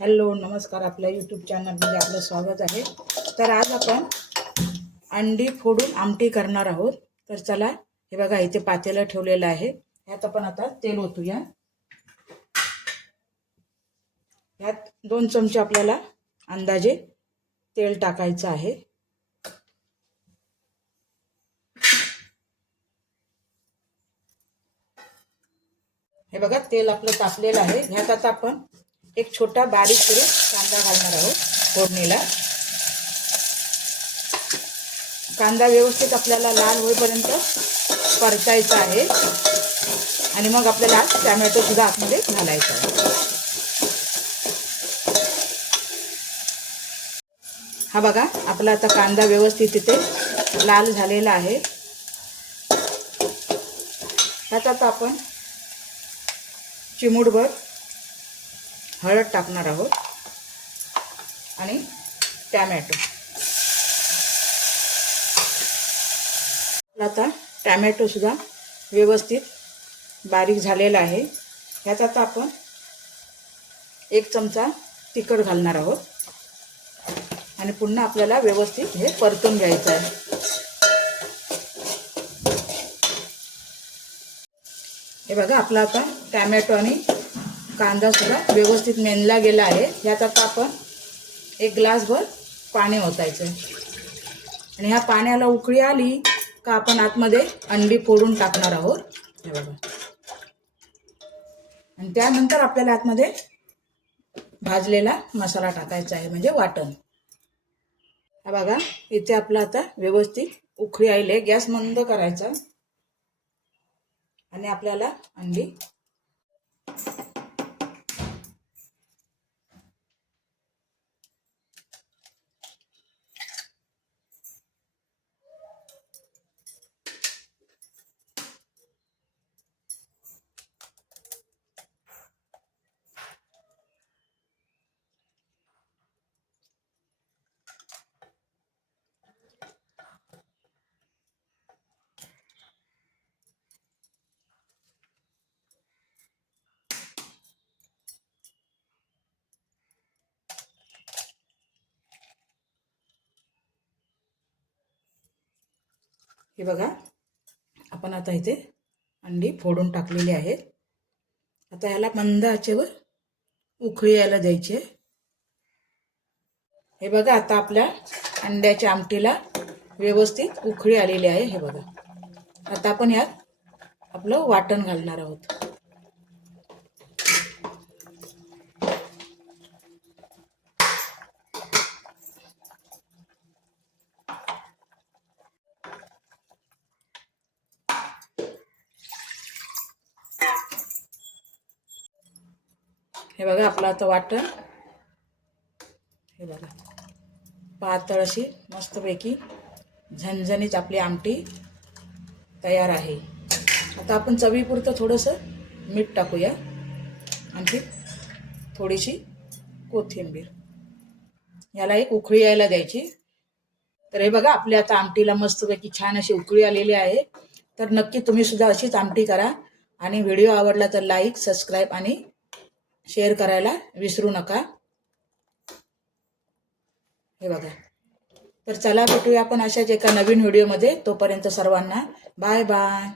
Hello नमस्कार, आपल्या YouTube चॅनलमध्ये आपलं स्वागत आहे। तर आज आपण अंडी फोडून आमटी करणार आहोत। तर चला, हे बघा इथे पातेलं ठेवलेलं आहे, यात आपण आता तेल ओतूया। यात 2 चमचे आपल्याला अंदाजे तेल टाकायचं आहे। हे बघा तेल आपलं तापलेलं आहे। ह्यात आता आपण एक छोटा बारीक चिरून कांदा घालणार आहोत फोडणीला। कांदा व्यवस्थित आपल्याला लाल होईपर्यंत परतायचा आहे आणि मग आपल्याला टोमॅटो सुद्धा आतमध्ये घालायचा आहे। हा बघा आपला आता कांदा व्यवस्थित इथे लाल झालेला आहे। त्यात आता आपण चिमूटभर हळद टाकणार आहोत आणि टोमॅटो। आता टोमॅटो सुद्धा व्यवस्थित बारीक झालेला आहे। यात आता आपण 1 चमचा तिखट घालणार आहोत आणि पुन्हा आपल्याला व्यवस्थित हे परतून घ्यायचं आहे। हे बघा आपला आता टोमॅटो आणि कांदा सुद्धा व्यवस्थित मेनला गेला आहे। यात आता आपण 1 ग्लासभर पाणी ओतायचं आणि ह्या पाण्याला उकळी आली का आपण आतमध्ये अंडी फोडून टाकणार आहोत। हे बघा, आणि त्यानंतर आपल्याला आतमध्ये भाजलेला मसाला टाकायचा आहे, म्हणजे वाटण। हा बघा इथे आपला आता व्यवस्थित उकळी आली, गॅस मंद करायचा आणि आपल्याला अंडी हे बघा आपण आता इथे अंडी फोडून टाकलेली आहेत। आता याला मंद आचेवर उकळी यायला द्यायची आहे। हे बघा आता आपल्या अंड्याच्या आमटीला व्यवस्थित उकळी आलेली आहे। हे बघा आता आपण यात आपलं वाटण घालणार आहोत। हे बघा आपलं आता वाटण, हे बघा पातळ अशी मस्तपैकी झणझणीत आपली आमटी तयार आहे। आता आपण चवीपुरतं थोडंसं मीठ टाकूया, आणखी थोडीशी कोथिंबीर। याला एक उकळी यायला द्यायची। तर हे बघा आपल्या आता आमटीला मस्तपैकी छान अशी उकळी आलेली आहे। तर नक्की तुम्ही सुद्धा अशीच आमटी करा आणि व्हिडिओ आवडला तर लाईक, सबस्क्राईब आणि शेअर करायला विसरू नका। हे बघा, तर चला भेटूया आपण अशाच एका नवीन व्हिडिओमध्ये। तोपर्यंत सर्वांना बाय बाय।